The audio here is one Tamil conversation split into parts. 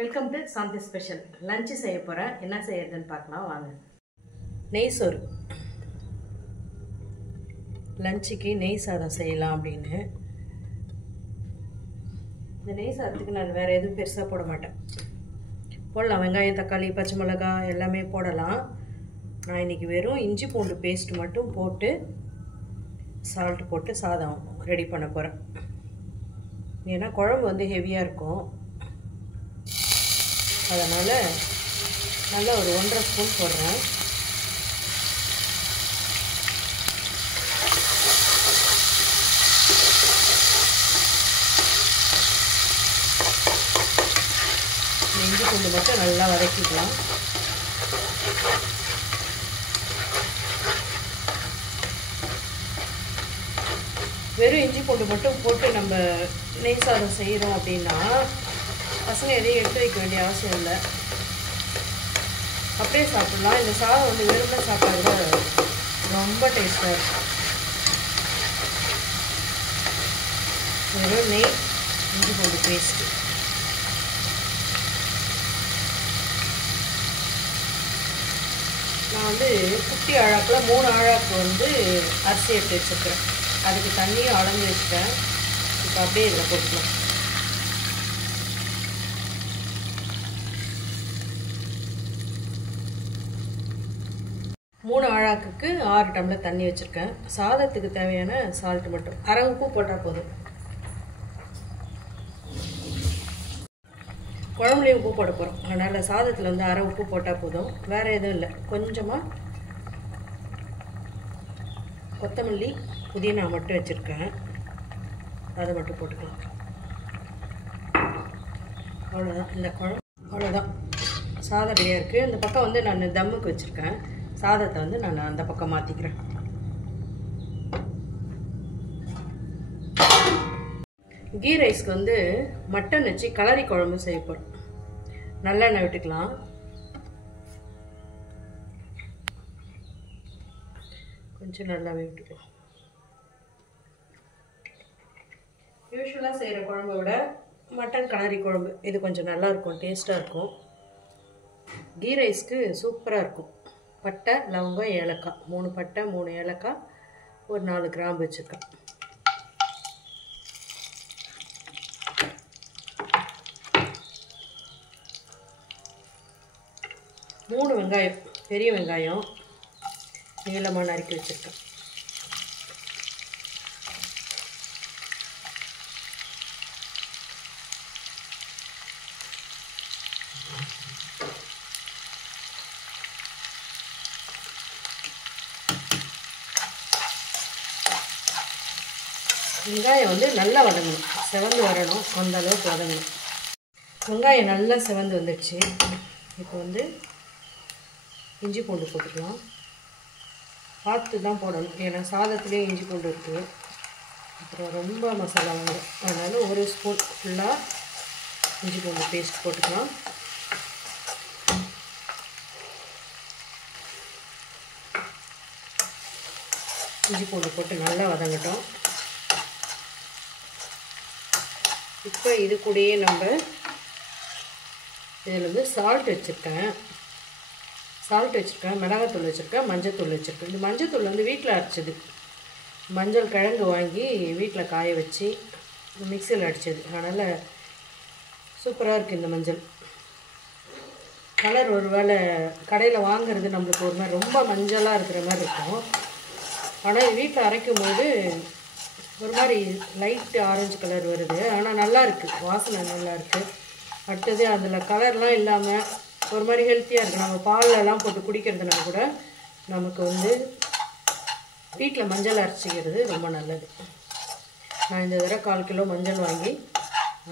Welcome to Shanthi special. Lunch செய்ய போகிறேன். என்ன செய்யறதுன்னு பார்க்கலாம் வாங்க. நெய் சோறு. லஞ்சுக்கு நெய் சாதம் செய்யலாம் அப்படின்னு. இந்த நெய் சாதத்துக்கு நான் வேறு எதுவும் பெருசாக போட மாட்டேன். போடலாம், வெங்காயம், தக்காளி, பச்சை மிளகாய் எல்லாமே போடலாம். நான் இன்றைக்கி வெறும் இஞ்சி பூண்டு பேஸ்ட் மட்டும் போட்டு சால்ட் போட்டு சாதம் ரெடி பண்ண போகிறேன். ஏன்னா குழம்பு வந்து ஹெவியாக இருக்கும், அதனால் நல்லா ஒரு 1.5 ஸ்பூன் போடுறேன். இஞ்சி பூண்டு மட்டும் நல்லா வதக்கிக்கலாம். வெறும் இஞ்சி பூண்டு மட்டும் போட்டு நம்ம நெய் சாதம் செய்கிறோம் அப்படின்னா பசங்க எதையும் எடுத்து வைக்க வேண்டிய அவசியம் இல்லை, அப்படியே சாப்பிட்லாம். இந்த சாதம் வந்து வெறும்னா சாப்பிட்டா ரொம்ப டேஸ்ட்டாக இருக்கும். வெறும் நெய், இஞ்சி பூண்டு பேஸ்ட்டு. நான் வந்து குட்டி ஆழாக்கில் 3 ஆழாக்கு வந்து அரிசி எடுத்து வச்சுருக்கிறேன். அதுக்கு தண்ணியும் அளந்து வச்சுட்டேன். இப்போ அப்படியே இதில் போட்டுக்கலாம். மூணு ஆழாக்குக்கு 6 டம்ளர் தண்ணி வச்சுருக்கேன். சாதத்துக்கு தேவையான சால்ட் மட்டும் 1/2 உப்பு போட்டால் போதும். குழம்புலேயும் உப்பு போட போகிறோம், அதனால் சாதத்தில் வந்து 1/2 உப்பு போட்டால் போதும். வேறு எதுவும் இல்லை. கொஞ்சமாக கொத்தமல்லி, புதினா மட்டும் வச்சுருக்கேன், அதை மட்டும் போட்டுக்கலாம். அவ்வளோதான் இந்த குழம்பு. அவ்வளோதான், சாதம் ரெடியாக இருக்குது. இந்த பக்கம் வந்து நான் தம்முக்கு வச்சுருக்கேன். சாதத்தை வந்து நான் அந்த பக்கம் மாற்றிக்கிறேன். கீ ரைஸ்க்கு வந்து மட்டன் வச்சு கலரி குழம்பு செய்ய போகிறோம். நல்லெண்ணெய் விட்டுக்கலாம். கொஞ்சம் நல்லாவே விட்டுக்கலாம். யூஸ்வலாக செய்கிற குழம்பை விட மட்டன் கலரி குழம்பு இது கொஞ்சம் நல்லாயிருக்கும், டேஸ்ட்டாக இருக்கும். கீ ரைஸ்க்கு சூப்பராக இருக்கும். பட்டை, லவங்கம், ஏலக்காய், 3 பட்டை, 3 ஏலக்காய், ஒரு 4 கிராம்பு வச்சுருக்கேன். மூணு வெங்காயம், பெரிய வெங்காயம் நீளமாக நறுக்கி வச்சுருக்கேன். வெங்காயம் வந்து நல்லா வதங்கணும், செவந்து வரணும், அந்த அளவுக்கு வதங்கணும். வெங்காயம் நல்லா செவந்து வந்துடுச்சு. இப்போ வந்து இஞ்சி பூண்டு போட்டுக்கலாம். பார்த்து தான் போடணும், ஏன்னா சாதத்துலேயும் இஞ்சி பூண்டு இருக்குது. அப்புறம் ரொம்ப மசாலா வந்துடும், அதனால் 1 ஸ்பூன் ஃபுல்லாக இஞ்சி பூண்டு பேஸ்ட் போட்டுக்கலாம். இஞ்சி பூண்டு போட்டு நல்லா வதங்கட்டும். இப்போ இது கூடயே நம்ம இதில் வந்து சால்ட் வச்சுருக்கேன், மிளகாத்தூள் வச்சுருக்கேன், மஞ்சத்தூள் வச்சுருக்கேன். இந்த மஞ்சத்தூள் வந்து வீட்டில் அரைச்சது, மஞ்சள் கிழங்கு வாங்கி வீட்டில் காய வச்சு மிக்சியில் அடித்தது, அதனால் சூப்பராக இருக்குது இந்த மஞ்சள். கலர் ஒரு வேளை கடையில் வாங்குறது நம்மளுக்கு ஒரு மாதிரி ரொம்ப மஞ்சளாக இருக்கிற மாதிரி இருக்கும், ஆனால் வீட்டில் அரைக்கும் போது ஒரு மாதிரி லைட்டு ஆரஞ்சு கலர் வருது. ஆனால் நல்லா இருக்குது, வாசனை நல்லா இருக்குது. அடுத்தது அதில் கலர்லாம் இல்லாமல் ஒரு மாதிரி ஹெல்த்தியாக இருக்குது. நம்ம பாலெல்லாம் போட்டு குடிக்கிறதுனா கூட நமக்கு வந்து வீட்டில் மஞ்சள் அரைச்சிக்கிறது ரொம்ப நல்லது. நான் இந்த தடவை 1/4 கிலோ மஞ்சள் வாங்கி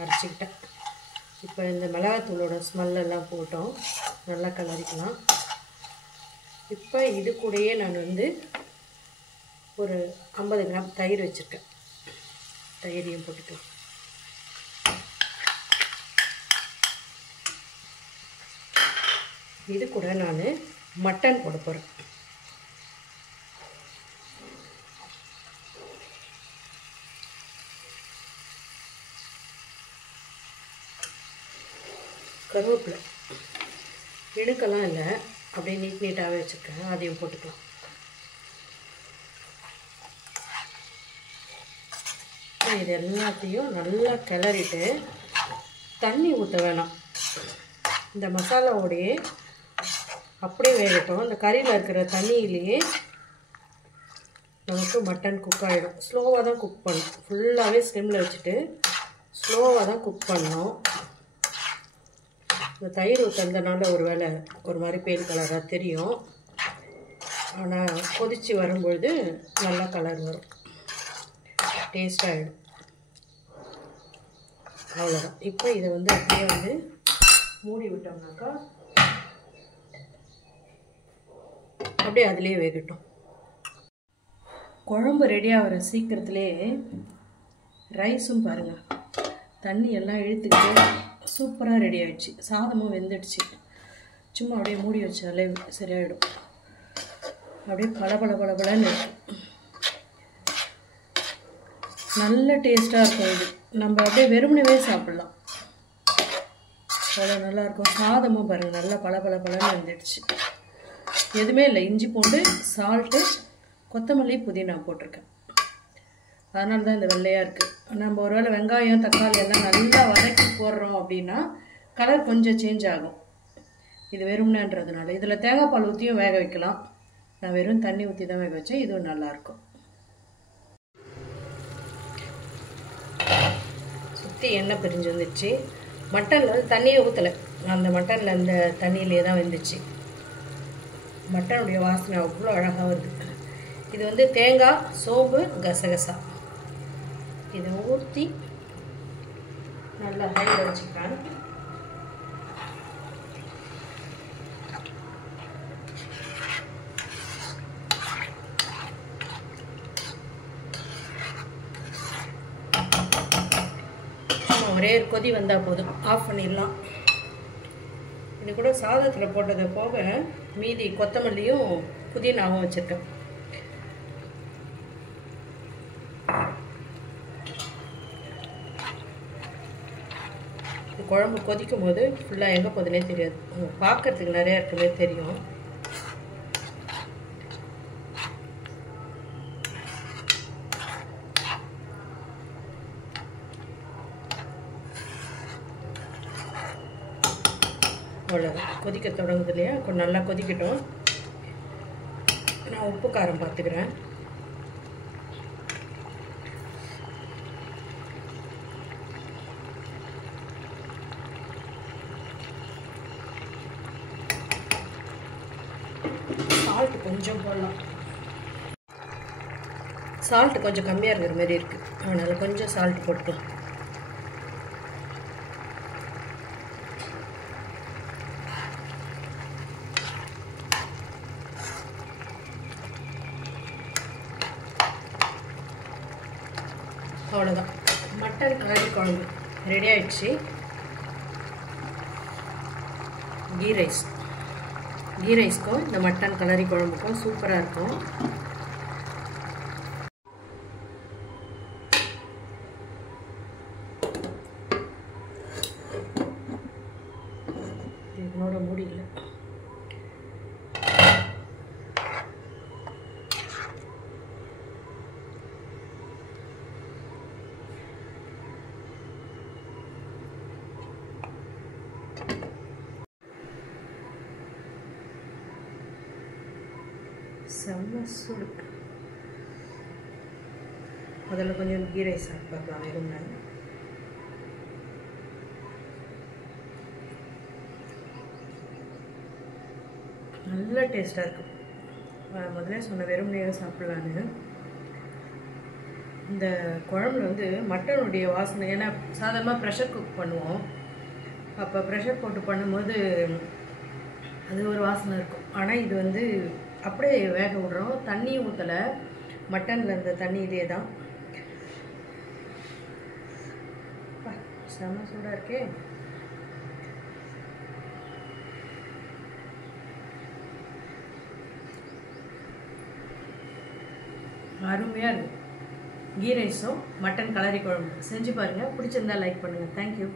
அரைச்சிக்கிட்டேன். இப்போ இந்த மிளகாத்தூளோட ஸ்மெல்லெல்லாம் போட்டோம், நல்லா கலரிக்கலாம். இப்போ இது கூடயே நான் வந்து ஒரு 50 கிராம் தயிர் வச்சுருக்கேன், தயிரையும் போட்டுக்கலாம். இது கூட நான் மட்டன் போட போகிறேன். கருவேப்பிலை இணுக்கெல்லாம் இல்லை, அப்படியே நீட்டாகவே வச்சுருக்கேன், அதையும் போட்டுக்கலாம். இது எல்லாத்தையும் நல்லா கிளறிட்டு தண்ணி ஊற்ற வேணாம். இந்த மசாலாவோடையே அப்படியே வேகட்டும். இந்த கறியில் இருக்கிற தண்ணியிலேயே நமக்கு மட்டன் குக் ஆகிடும். ஸ்லோவாக தான் குக் பண்ணணும். ஃபுல்லாகவே ஸ்லிம்மில் வச்சுட்டு ஸ்லோவாக தான் குக் பண்ணணும். இந்த தயிர் ஊற்றுறதுனால ஒரு மாதிரி பேல் கலராக தெரியும். ஆனால் கொதித்து வரும்பொழுது நல்லா கலர் வரும், டேஸ்டாகிடும். அவ்வளோதான். இப்போ இதை அப்படியே மூடி விட்டோம்னாக்கா அப்படியே அதிலே வேகட்டும். குழம்பு ரெடியாகிற சீக்கிரத்துலேயே ரைஸும் பாருங்கள் தண்ணி எல்லாம் இழுத்துக்கிட்டு சூப்பராக ரெடி ஆகிடுச்சு. சாதமும் வெந்துடுச்சு. சும்மா அப்படியே மூடி வச்சாலே சரியாயிடும். அப்படியே பளபளன்னு இருக்கு. நல்ல டேஸ்ட்டாக இருக்கும். இது நம்ம அப்படியே வெறுமனவே சாப்பிட்லாம், அவ்வளோ நல்லாயிருக்கும். சாதமும் பாருங்கள் நல்லா பளபளன்னு வெந்துடுச்சு. எதுவுமே இல்லை, இஞ்சி பூண்டு சால்ட்டு கொத்தமல்லி புதினா போட்டிருக்கேன். அதனால தான் இந்த வெள்ளையாக இருக்குது. நம்ம ஒருவேளை வெங்காயம் தக்காளி எல்லாம் நல்லா வதக்கி போடுறோம் அப்படின்னா கலர் கொஞ்சம் சேஞ்ச் ஆகும். இது வெறும்னன்றதுனால இதில் தேங்காய் பால் ஊற்றியும் வேக வைக்கலாம். நான் வெறும் தண்ணி ஊற்றி தான் வேக வச்சேன். இதுவும் நல்லாயிருக்கும். சுற்றி எண்ணெய் பிரிஞ்சு வந்துடுச்சு. மட்டனில் தண்ணியை ஊற்றலை, அந்த மட்டனில் அந்த தண்ணியிலே தான் வந்துச்சு. மட்டனுடைய வாசனை அவ்வளோ அழகாக வருது. இது தேங்காய், சோம்பு, கசகசா இதை ஊற்றி நல்லா ஹையில் வச்சுக்கிறேன். ஒரே கொதி வந்தால் போதும், ஆஃப் பண்ணிடலாம். இது கூட சாதத்தில் போட்டதை போக மீதி கொத்தமல்லியும் புதினாவும் வச்சுருக்கேன். குழம்பு கொதிக்கும் போது ஃபுல்லாக எங்கே போகுதுன்னே தெரியாது. பார்க்கறதுக்கு நிறையா இருக்குமே தெரியும். அவ்வளோதான், கொதிக்க தொடங்குது இல்லையா? கொஞ்சம் நல்லா கொதிக்கட்டும். நான் உப்பு காரம் பார்த்துக்கிறேன். சால்ட்டு கொஞ்சம் போடலாம். சால்ட்டு கொஞ்சம் கம்மியாக இருக்கிற மாதிரி இருக்குது, அதனால் கொஞ்சம் சால்ட் போட்டுக்கலாம். அவ்வளோதான், மட்டன் கறி குழம்பு ரெடி ஆகிடுச்சு. கீ ரைஸ்க்கும் இந்த மட்டன் கலரி குழம்புக்கும் சூப்பராக இருக்கும். இதனோட முடியல. செம்ம சுடு. அதில் கொஞ்சம் கீ ரைஸ் சாப்பிட்டு பார்க்கலாம். வெறும்னா நல்ல டேஸ்ட்டாக இருக்கும். முதல்ல சொன்ன வெறும்னையாக சாப்பிட்லான்னு. இந்த குழம்புல மட்டனுடைய வாசனை, ஏன்னா சாதாரணமாக ப்ரெஷர் குக் பண்ணுவோம். அப்போ ப்ரெஷர் போட்டு பண்ணும்போது அது ஒரு வாசனை இருக்கும். ஆனால் இது அப்படியே வேக விடுறோம், தண்ணியும் ஊற்றலை. மட்டனில் இருந்த தண்ணியிலே தான். செம்ம சூடாக இருக்கே. அருமையாக இருக்கும். கீ ரைஸும் மட்டன் கலரி குழம்பு செஞ்சு பாருங்கள். பிடிச்சிருந்தா லைக் பண்ணுங்கள். தேங்க்யூ.